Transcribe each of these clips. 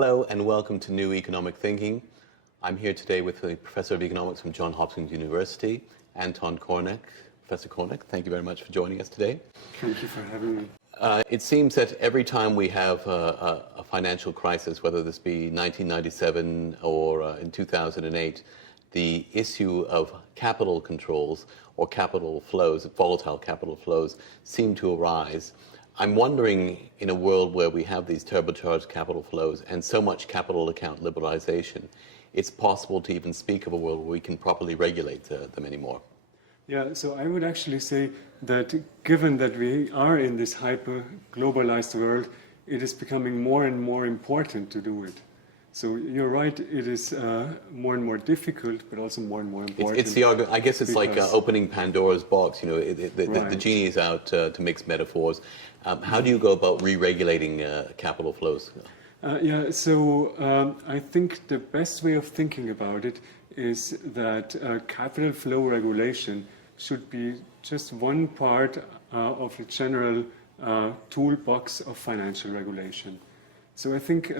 Hello and welcome to New Economic Thinking. I'm here today with the Professor of Economics from Johns Hopkins University, Anton Korinek. Professor Korinek, thank you very much for joining us today. Thank you for having me. It seems that every time we have a financial crisis, whether this be 1997 or in 2008, the issue of capital controls or capital flows, volatile capital flows, seem to arise. I'm wondering, in a world where we have these turbocharged capital flows and so much capital account liberalization, it's possible to even speak of a world where we can properly regulate them anymore. Yeah, so I would actually say that given that we are in this hyper-globalized world, it is becoming more and more important to do it. So you're right, it is more and more difficult, but also more and more important. It's the argument. I guess it's like opening Pandora's box. You know, the genie is out to mix metaphors. How do you go about re-regulating capital flows? I think the best way of thinking about it is that capital flow regulation should be just one part of the general toolbox of financial regulation. So I think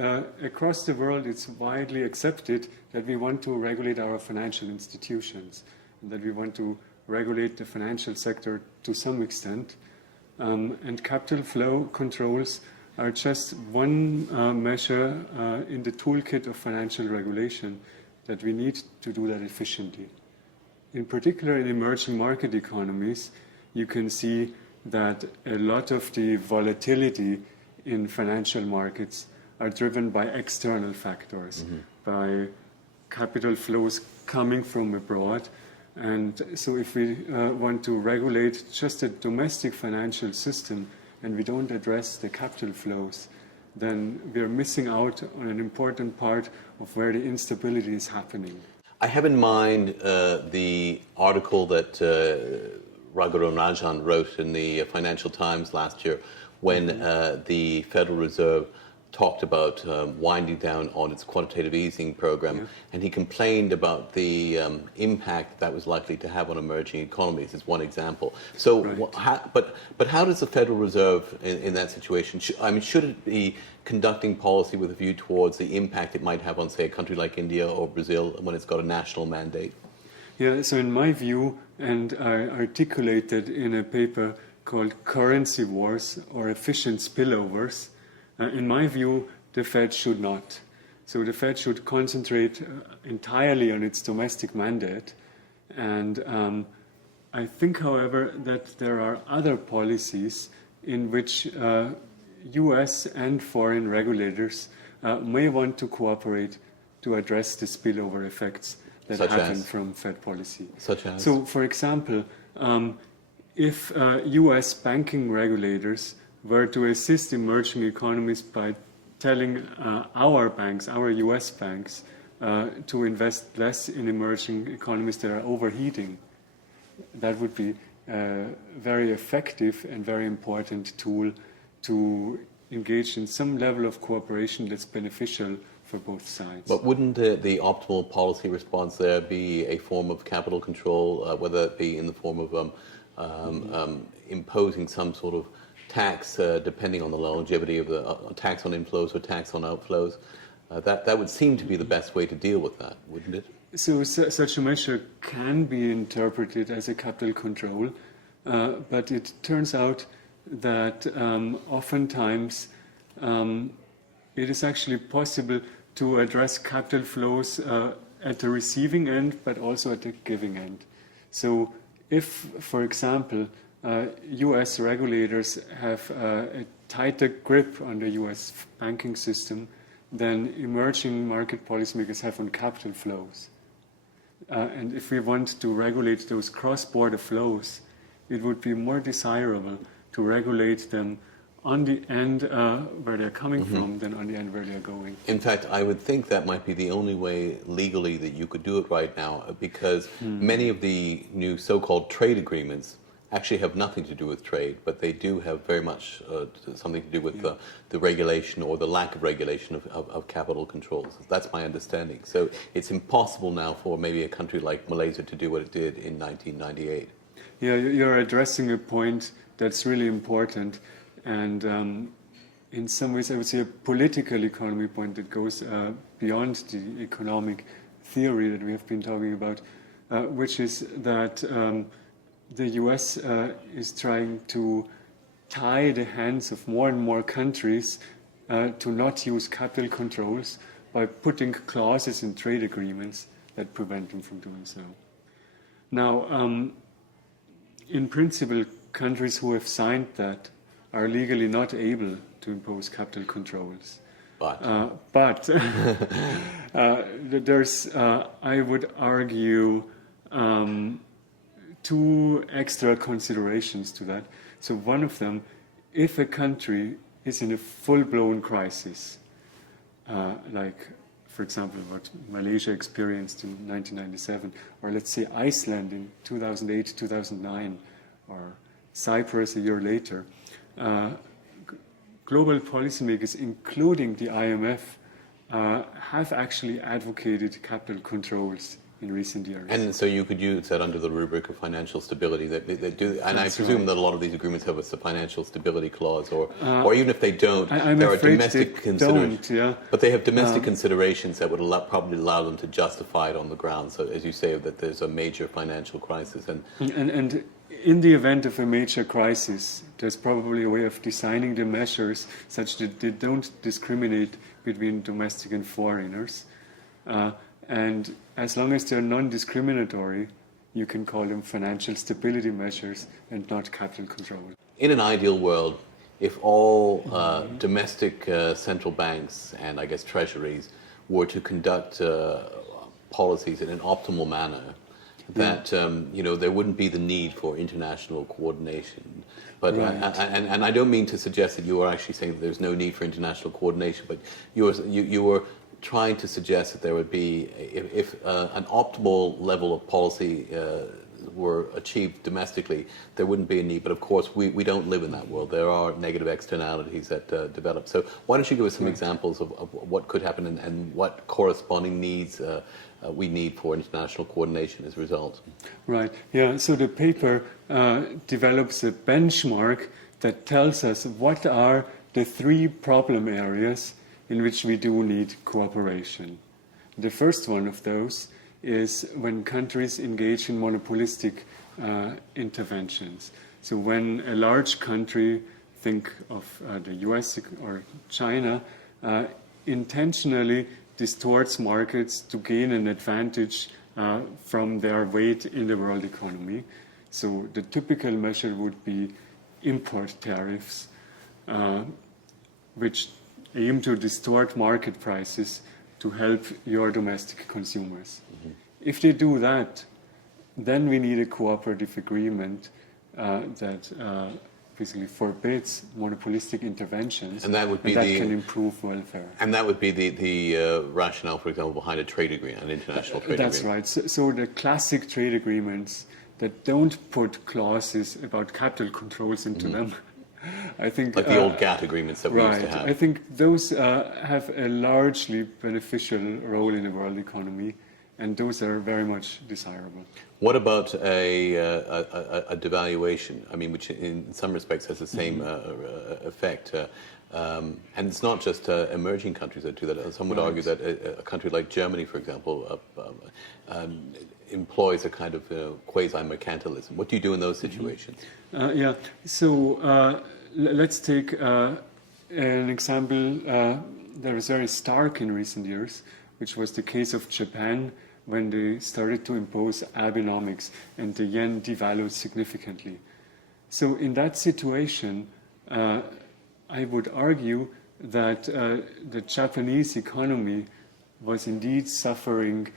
across the world it's widely accepted that we want to regulate our financial institutions, and that we want to regulate the financial sector to some extent. And capital flow controls are just one measure in the toolkit of financial regulation that we need to do that efficiently. In particular, in emerging market economies, you can see that a lot of the volatility in financial markets are driven by external factors, by capital flows coming from abroad. And so if we want to regulate just a domestic financial system and we don't address the capital flows, then we're missing out on an important part of where the instability is happening. I have in mind the article that Raghuram Rajan wrote in the Financial Times last year when the Federal Reserve talked about winding down on its quantitative easing program, and he complained about the impact that was likely to have on emerging economies as one example. So, but how does the Federal Reserve in that situation? Should it be conducting policy with a view towards the impact it might have on, say, a country like India or Brazil when it's got a national mandate? Yeah. So, in my view, and I articulated in a paper called "Currency Wars or Efficient Spillovers." In my view, the Fed should not. So the Fed should concentrate entirely on its domestic mandate. And I think, however, that there are other policies in which US and foreign regulators may want to cooperate to address the spillover effects that happen from Fed policy. Such as? So, for example, if US banking regulators were to assist emerging economies by telling our banks, our US banks, to invest less in emerging economies that are overheating, that would be a very effective and very important tool to engage in some level of cooperation that's beneficial for both sides. But wouldn't the optimal policy response there be a form of capital control, whether it be in the form of imposing some sort of tax, depending on the longevity of the tax on inflows or tax on outflows? That would seem to be the best way to deal with that, wouldn't it? So such a measure can be interpreted as a capital control, but it turns out that oftentimes it is actually possible to address capital flows at the receiving end, but also at the giving end. So if, for example, US regulators have a tighter grip on the US banking system than emerging market policymakers have on capital flows. And if we want to regulate those cross-border flows, it would be more desirable to regulate them on the end where they're coming from than on the end where they're going. In fact, I would think that might be the only way legally that you could do it right now, because many of the new so-called trade agreements actually have nothing to do with trade, but they do have very much something to do with the regulation or the lack of regulation of capital controls. That's my understanding. So it's impossible now for maybe a country like Malaysia to do what it did in 1998. Yeah, you're addressing a point that's really important. And in some ways, I would say, a political economy point that goes beyond the economic theory that we have been talking about, which is that the US is trying to tie the hands of more and more countries to not use capital controls by putting clauses in trade agreements that prevent them from doing so. Now, in principle, countries who have signed that are legally not able to impose capital controls. But there's, I would argue, two extra considerations to that. So one of them, if a country is in a full-blown crisis, like, for example, what Malaysia experienced in 1997, or let's say Iceland in 2008, 2009, or Cyprus a year later, global policymakers, including the IMF, have actually advocated capital controls in recent years. And so you could use that under the rubric of financial stability. That do, and I presume that a lot of these agreements have a financial stability clause, or even if they don't, there are domestic considerations. Yeah. But they have domestic considerations that would probably allow them to justify it on the ground. So, as you say, that there's a major financial crisis, and in the event of a major crisis, there's probably a way of designing the measures such that they don't discriminate between domestic and foreigners. And as long as they're non-discriminatory, you can call them financial stability measures and not capital control. In an ideal world, if all domestic central banks and I guess treasuries were to conduct policies in an optimal manner, that there wouldn't be the need for international coordination. But right. And I don't mean to suggest that you are actually saying that there's no need for international coordination, but you were trying to suggest that there would be, if an optimal level of policy were achieved domestically, there wouldn't be a need. But of course, we don't live in that world. There are negative externalities that develop. So why don't you give us some examples of what could happen and what corresponding needs we need for international coordination as a result? Right. Yeah. So the paper develops a benchmark that tells us what are the three problem areas in which we do need cooperation. The first one of those is when countries engage in monopolistic interventions. So when a large country, think of the US or China, intentionally distorts markets to gain an advantage from their weight in the world economy. So the typical measure would be import tariffs, which aim to distort market prices to help your domestic consumers. Mm-hmm. If they do that, then we need a cooperative agreement that basically forbids monopolistic interventions, and that would be can improve welfare. And that would be the rationale, for example, behind a trade agreement, an international trade agreement. That's right. So the classic trade agreements that don't put clauses about capital controls into them, I think, like the old GATT agreements that we used to have. I think those have a largely beneficial role in the world economy, and those are very much desirable. What about a devaluation? I mean, which in some respects has the same effect. And it's not just emerging countries that do that. Some would argue that a country like Germany, for example, employs a kind of quasi-mercantilism. What do you do in those situations? So let's take an example that was very stark in recent years, which was the case of Japan when they started to impose Abenomics and the yen devalued significantly. So in that situation, I would argue that the Japanese economy was indeed suffering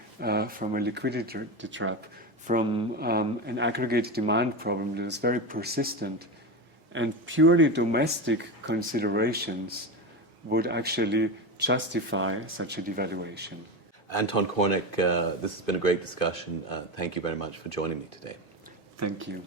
from a liquidity trap, from an aggregate demand problem that was very persistent, and purely domestic considerations would actually justify such a devaluation. Anton Korinek, this has been a great discussion. Thank you very much for joining me today. Thank you.